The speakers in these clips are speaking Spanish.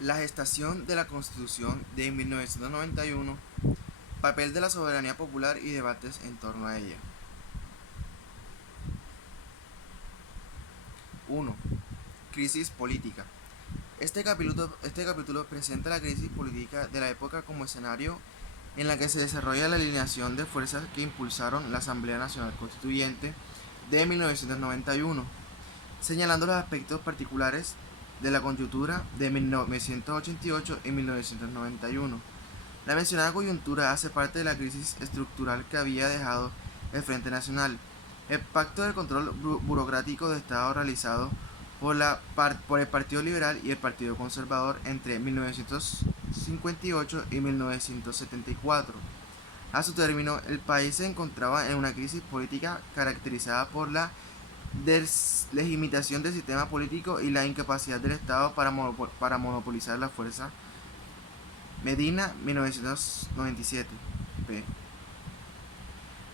La gestación de la Constitución de 1991, papel de la soberanía popular y debates en torno a ella. 1. Crisis política. Este capítulo presenta la crisis política de la época como escenario en la que se desarrolla la alineación de fuerzas que impulsaron la Asamblea Nacional Constituyente de 1991, señalando los aspectos particulares de la coyuntura de 1988 y 1991. La mencionada coyuntura hace parte de la crisis estructural que había dejado el Frente Nacional. El pacto del control burocrático de Estado realizado por el Partido Liberal y el Partido Conservador entre 1958 y 1974. A su término, el país se encontraba en una crisis política caracterizada por la deslegitimación del sistema político y la incapacidad del Estado para monopolizar la fuerza. Medina, 1997. P.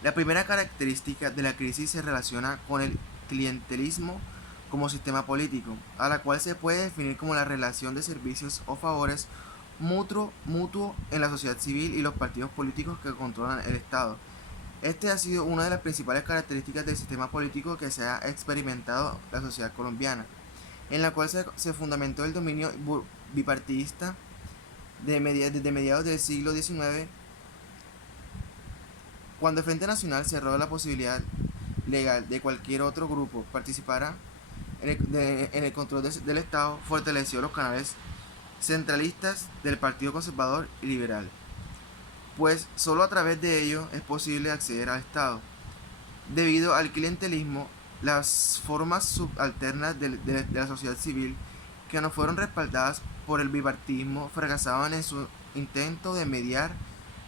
La primera característica de la crisis se relaciona con el clientelismo como sistema político, a la cual se puede definir como la relación de servicios o favores mutuo en la sociedad civil y los partidos políticos que controlan el Estado. Este ha sido una de las principales características del sistema político que se ha experimentado la sociedad colombiana, en la cual se fundamentó el dominio bipartidista desde mediados del siglo XIX, cuando el Frente Nacional cerró la posibilidad legal de cualquier otro grupo participara en el control del Estado, fortaleció los canales centralistas del Partido Conservador y Liberal, pues solo a través de ello es posible acceder al Estado. Debido al clientelismo, las formas subalternas de la sociedad civil que no fueron respaldadas por el bipartidismo fracasaban en su intento de mediar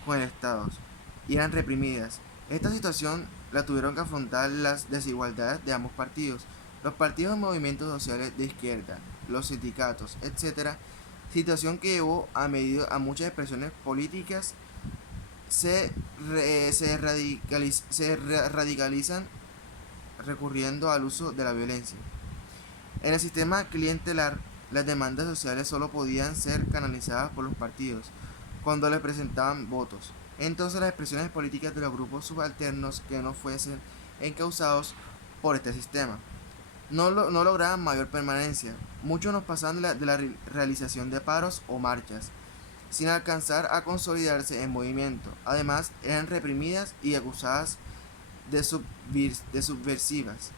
con el Estado y eran reprimidas. Esta situación la tuvieron que afrontar las desigualdades de ambos partidos, los partidos y movimientos sociales de izquierda, los sindicatos, etc., situación que llevó a muchas expresiones políticas se radicalizan recurriendo al uso de la violencia. En el sistema clientelar, las demandas sociales solo podían ser canalizadas por los partidos cuando les presentaban votos. Entonces las expresiones políticas de los grupos subalternos que no fuesen encausados por este sistema no lograban mayor permanencia. Muchos nos pasaban de la realización de paros o marchas sin alcanzar a consolidarse en movimiento. Además, eran reprimidas y acusadas de subversivas.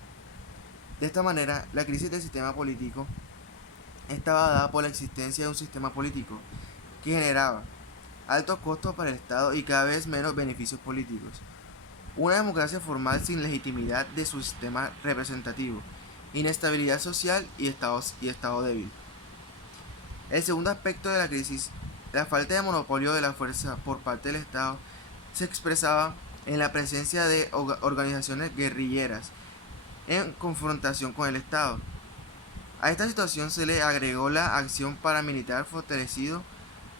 De esta manera, la crisis del sistema político estaba dada por la existencia de un sistema político que generaba altos costos para el Estado y cada vez menos beneficios políticos, una democracia formal sin legitimidad de su sistema representativo, inestabilidad social y estado débil. El segundo aspecto de la crisis, la falta de monopolio de la fuerza por parte del Estado, se expresaba en la presencia de organizaciones guerrilleras en confrontación con el Estado. A esta situación se le agregó la acción paramilitar fortalecido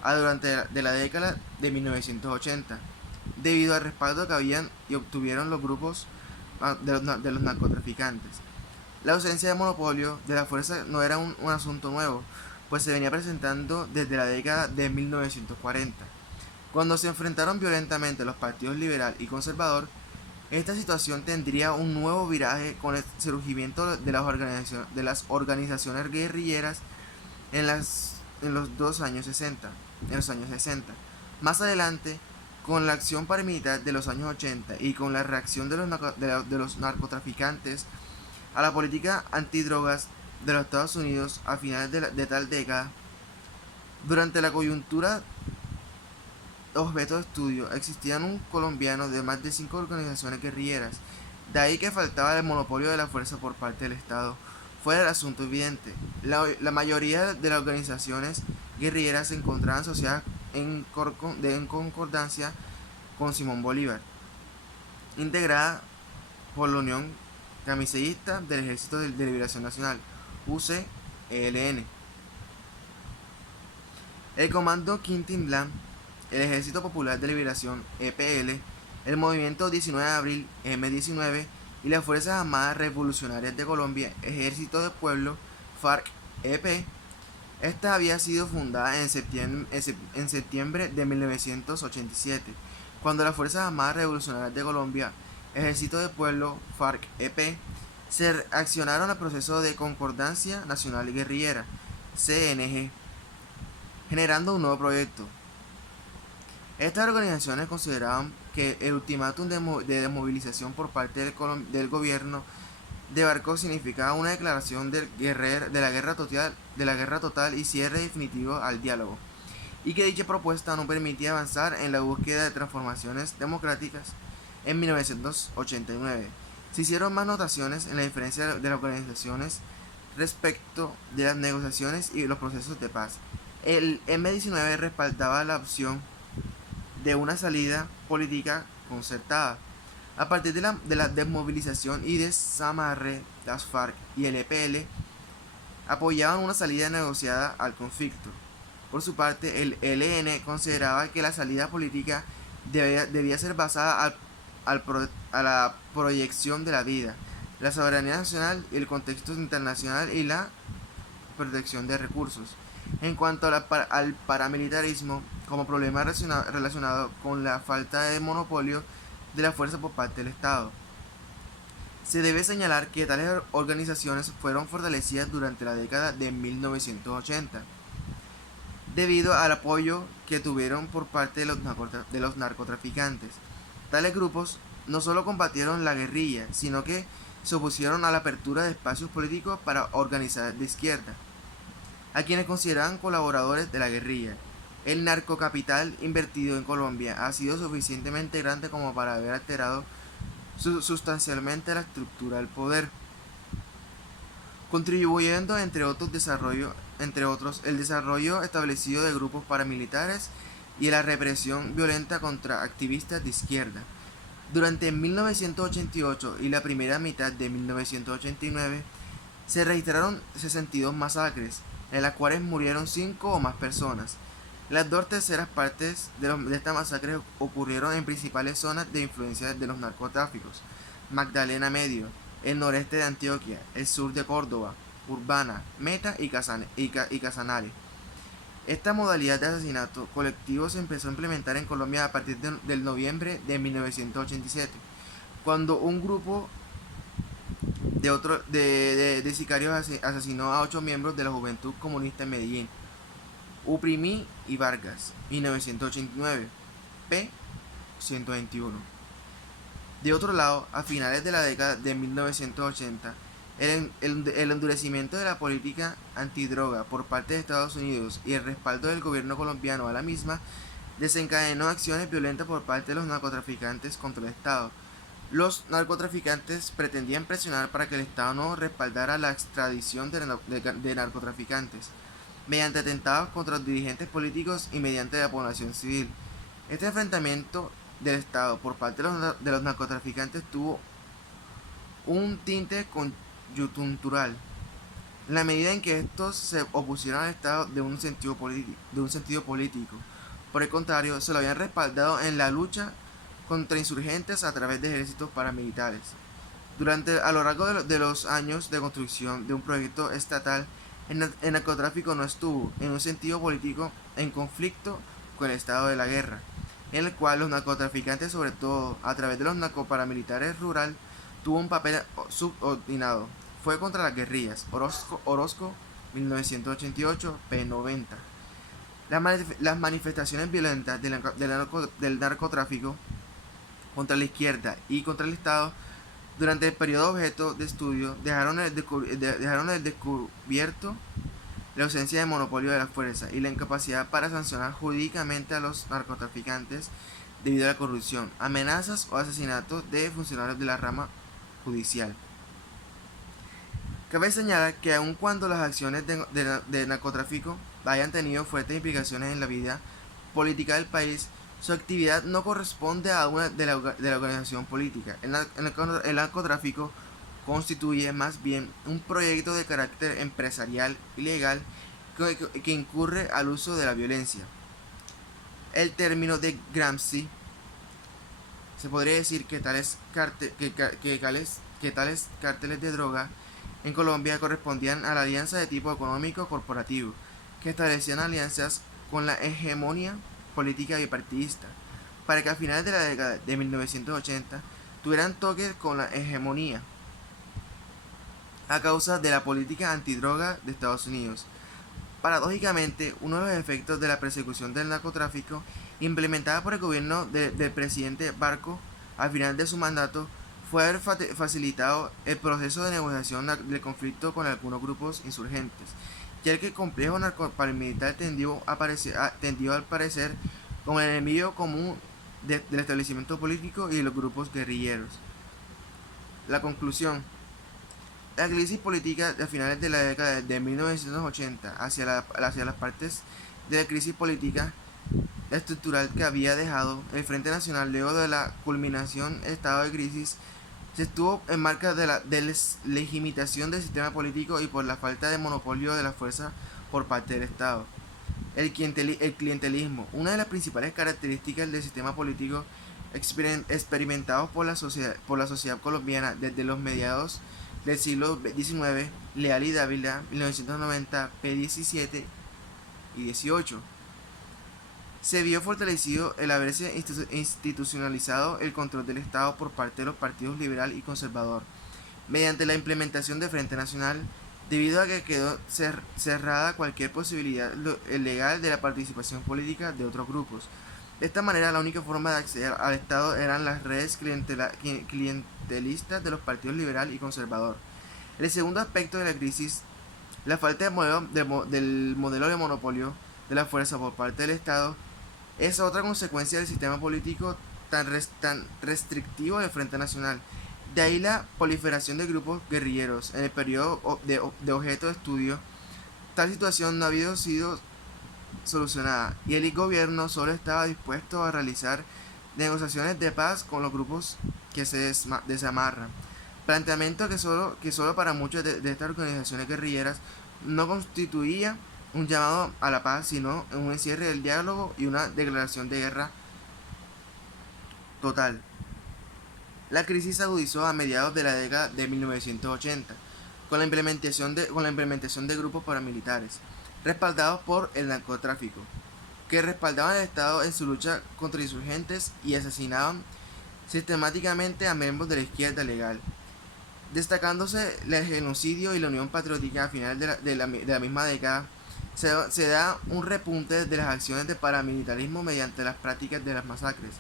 durante la década de 1980, debido al respaldo que habían y obtuvieron los grupos de los narcotraficantes. La ausencia de monopolio de la fuerza no era un asunto nuevo, pues se venía presentando desde la década de 1940. Cuando se enfrentaron violentamente los partidos liberal y conservador, esta situación tendría un nuevo viraje con el surgimiento de las organizaciones guerrilleras en los años 60. Más adelante, con la acción paramilitar de los años 80 y con la reacción de los narcotraficantes a la política antidrogas de los Estados Unidos a finales de tal década, durante la coyuntura objeto de estudio, existían un colombiano de más de 5 organizaciones guerrilleras, de ahí que faltaba el monopolio de la fuerza por parte del Estado. Fuera el asunto evidente, la mayoría de las organizaciones guerrilleras se encontraban asociadas en concordancia con Simón Bolívar, integrada por la Unión Camisellista del Ejército de Liberación Nacional, UCLN, el Comando Quintín Blanc, el Ejército Popular de Liberación, EPL, el Movimiento 19 de Abril, M19, y las Fuerzas Armadas Revolucionarias de Colombia, Ejército de Pueblo, FARC, EP, Esta había sido fundada en septiembre de 1987, cuando las Fuerzas Armadas Revolucionarias de Colombia, Ejército de Pueblo, FARC-EP, se accionaron al proceso de Concordancia Nacional y Guerrillera, CNG, generando un nuevo proyecto. Estas organizaciones consideraban que el ultimátum de desmovilización por parte del gobierno de Barco significaba una declaración de la guerra total y cierre definitivo al diálogo, y que dicha propuesta no permitía avanzar en la búsqueda de transformaciones democráticas. En 1989 se hicieron más notaciones en la diferencia de las organizaciones respecto de las negociaciones y los procesos de paz. El M-19 respaldaba la opción de una salida política concertada. A partir de la desmovilización y desamarre, las FARC y el EPL apoyaban una salida negociada al conflicto. Por su parte, el ELN consideraba que la salida política debía ser basada a la proyección de la vida, la soberanía nacional y el contexto internacional y la protección de recursos. En cuanto al paramilitarismo, como problema relacionado con la falta de monopolio de la fuerza por parte del Estado, se debe señalar que tales organizaciones fueron fortalecidas durante la década de 1980, debido al apoyo que tuvieron por parte de los narcotraficantes. Tales grupos no solo combatieron la guerrilla, sino que se opusieron a la apertura de espacios políticos para organizar de izquierda, a quienes consideraban colaboradores de la guerrilla. El narcocapital invertido en Colombia ha sido suficientemente grande como para haber alterado sustancialmente la estructura del poder, contribuyendo entre otros el desarrollo establecido de grupos paramilitares y la represión violenta contra activistas de izquierda. Durante 1988 y la primera mitad de 1989 se registraron 62 masacres, en las cuales murieron 5 o más personas. Las 2/3 partes de estas masacres ocurrieron en principales zonas de influencia de los narcotráficos: Magdalena Medio, el noreste de Antioquia, el sur de Córdoba, Urbana, Meta y Casanare. Esta modalidad de asesinato colectivo se empezó a implementar en Colombia a partir del noviembre de 1987, cuando un grupo de sicarios asesinó a 8 miembros de la Juventud Comunista en Medellín. Uprimí y Vargas, 1989, p. 121. De otro lado, a finales de la década de 1980, el endurecimiento de la política antidroga por parte de Estados Unidos y el respaldo del gobierno colombiano a la misma desencadenó acciones violentas por parte de los narcotraficantes contra el Estado. Los narcotraficantes pretendían presionar para que el Estado no respaldara la extradición de narcotraficantes, mediante atentados contra los dirigentes políticos y mediante la población civil. Este enfrentamiento del Estado por parte de los narcotraficantes tuvo un tinte coyuntural, en la medida en que estos se opusieron al Estado de un sentido político. Por el contrario, se lo habían respaldado en la lucha contra insurgentes a través de ejércitos paramilitares. A lo largo de los años de construcción de un proyecto estatal, el narcotráfico no estuvo, en un sentido político, en conflicto con el estado de la guerra, en el cual los narcotraficantes, sobre todo a través de los narcoparamilitares rural, tuvo un papel subordinado. Fue contra las guerrillas. Orozco 1988, p. 90. Las manifestaciones violentas del narcotráfico contra la izquierda y contra el Estado durante el periodo objeto de estudio dejaron el descubierto la ausencia de monopolio de la fuerza y la incapacidad para sancionar jurídicamente a los narcotraficantes debido a la corrupción, amenazas o asesinatos de funcionarios de la rama judicial. Cabe señalar que aun cuando las acciones de narcotráfico hayan tenido fuertes implicaciones en la vida política del país, su actividad no corresponde a una de la organización política. El narcotráfico constituye más bien un proyecto de carácter empresarial y legal que incurre al uso de la violencia. El término de Gramsci, se podría decir que tales cárteles de droga en Colombia correspondían a la alianza de tipo económico corporativo que establecían alianzas con la hegemonía política bipartidista, para que a finales de la década de 1980 tuvieran toques con la hegemonía a causa de la política antidroga de Estados Unidos. Paradójicamente, uno de los efectos de la persecución del narcotráfico implementada por el gobierno del presidente Barco al final de su mandato fue haber facilitado el proceso de negociación del conflicto con algunos grupos insurgentes, ya que el complejo narco-paramilitar tendió al parecer como el enemigo común del establecimiento político y de los grupos guerrilleros. La conclusión: la crisis política de finales de la década de 1980 hacia las partes de la crisis política estructural que había dejado el Frente Nacional luego de la culminación del estado de crisis se estuvo en marca de la deslegitimación del sistema político y por la falta de monopolio de la fuerza por parte del Estado. El clientelismo, una de las principales características del sistema político experimentados por la sociedad colombiana desde los mediados del siglo XIX, Leal y Dávila, 1990, p. 17 y 18. Se vio fortalecido el haberse institucionalizado el control del Estado por parte de los partidos liberal y conservador, mediante la implementación del Frente Nacional, debido a que quedó cerrada cualquier posibilidad legal de la participación política de otros grupos. De esta manera, la única forma de acceder al Estado eran las redes clientelistas de los partidos liberal y conservador. El segundo aspecto de la crisis, la falta del modelo de monopolio de la fuerza por parte del Estado, es otra consecuencia del sistema político tan restrictivo del Frente Nacional. De ahí la proliferación de grupos guerrilleros en el periodo de objeto de estudio. Tal situación no había sido solucionada y el gobierno solo estaba dispuesto a realizar negociaciones de paz con los grupos que se desamarran. Planteamiento que solo para muchas de estas organizaciones guerrilleras no constituía un llamado a la paz, sino un encierre del diálogo y una declaración de guerra total. La crisis se agudizó a mediados de la década de 1980 con la implementación de grupos paramilitares respaldados por el narcotráfico, que respaldaban al Estado en su lucha contra insurgentes y asesinaban sistemáticamente a miembros de la izquierda legal, destacándose el genocidio y la Unión Patriótica. A finales de la misma década se da un repunte de las acciones de paramilitarismo mediante las prácticas de las masacres,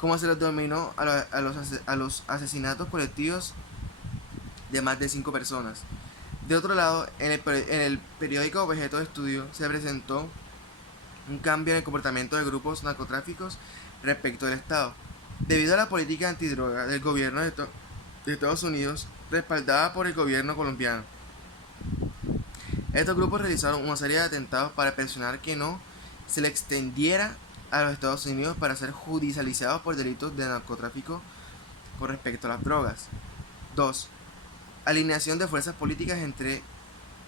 como se los denominó a los asesinatos colectivos de más de 5 personas. De otro lado, en el periódico objeto de estudio se presentó un cambio en el comportamiento de grupos narcotráficos respecto del Estado, debido a la política antidroga del gobierno de Estados Unidos, respaldada por el gobierno colombiano. Estos grupos realizaron una serie de atentados para presionar que no se le extendiera a los Estados Unidos para ser judicializados por delitos de narcotráfico con respecto a las drogas. 2. Alineación de fuerzas políticas entre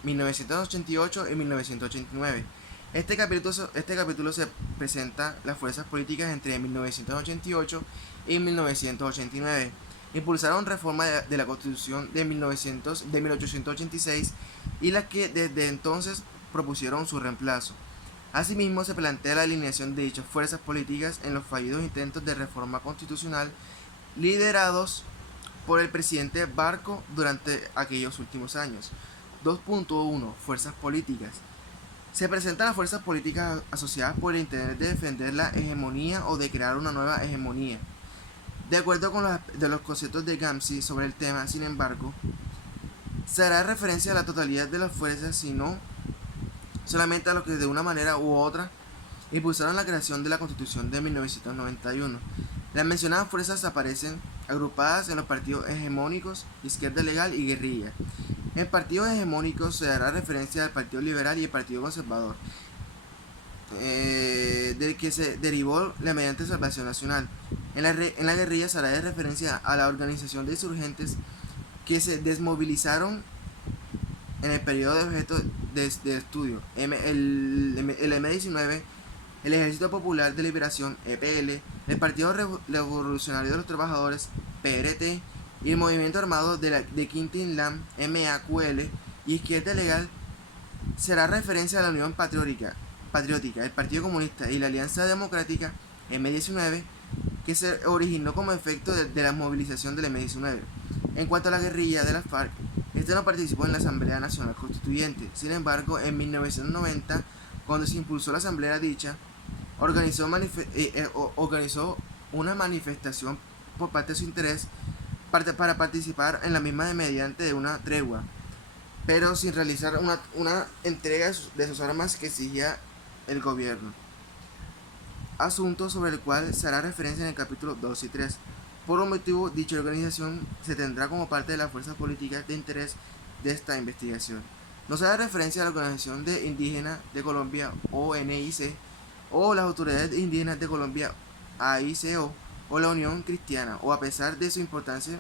1988 y 1989. Este capítulo se presenta las fuerzas políticas entre 1988 y 1989. Impulsaron reforma de la Constitución de 1886 y las que desde entonces propusieron su reemplazo. Asimismo, se plantea la alineación de dichas fuerzas políticas en los fallidos intentos de reforma constitucional liderados por el presidente Barco durante aquellos últimos años. 2.1. Fuerzas políticas. Se presentan las fuerzas políticas asociadas por el interés de defender la hegemonía o de crear una nueva hegemonía. De acuerdo con los conceptos de Gramsci sobre el tema, sin embargo, se hará referencia a la totalidad de las fuerzas, sino solamente a los que de una manera u otra impulsaron la creación de la Constitución de 1991. Las mencionadas fuerzas aparecen agrupadas en los partidos hegemónicos, izquierda legal y guerrilla. En partidos hegemónicos se hará referencia al Partido Liberal y el Partido Conservador, del que se derivó la mediante Salvación Nacional. En la guerrilla se hará de referencia a la organización de insurgentes que se desmovilizaron en el periodo de objeto de estudio. El M-19, el Ejército Popular de Liberación, EPL, el Partido Revolucionario de los Trabajadores, PRT, y el Movimiento Armado de Quintin Lam, MAQL, y Izquierda Legal, será referencia a la Unión Patriótica, el Partido Comunista y la Alianza Democrática M-19, que se originó como efecto de la movilización del M-19. En cuanto a la guerrilla de las FARC, este no participó en la Asamblea Nacional Constituyente. Sin embargo, en 1990, cuando se impulsó la asamblea dicha, organizó una manifestación por parte de su interés para participar en la misma mediante de una tregua, pero sin realizar una entrega de sus armas que exigía el gobierno, asunto sobre el cual se hará referencia en el capítulo 2 y 3. Por un motivo, dicha organización se tendrá como parte de las fuerzas políticas de interés de esta investigación. No se hará referencia a la Organización de Indígenas de Colombia, ONIC, o las Autoridades Indígenas de Colombia, AICO, o la Unión Cristiana, o a pesar de su importante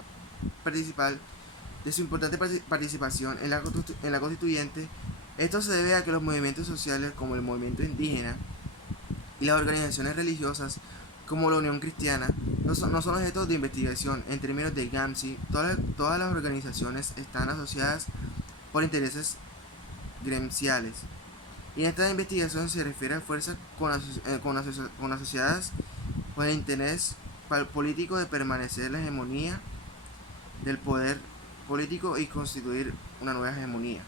participación en la constituyente. Esto se debe a que los movimientos sociales como el movimiento indígena y las organizaciones religiosas como la Unión Cristiana no son objetos de investigación. En términos de Gramsci, todas las organizaciones están asociadas por intereses gremiales, y en esta investigación se refiere a fuerzas asociadas con el interés político de permanecer la hegemonía del poder político y constituir una nueva hegemonía.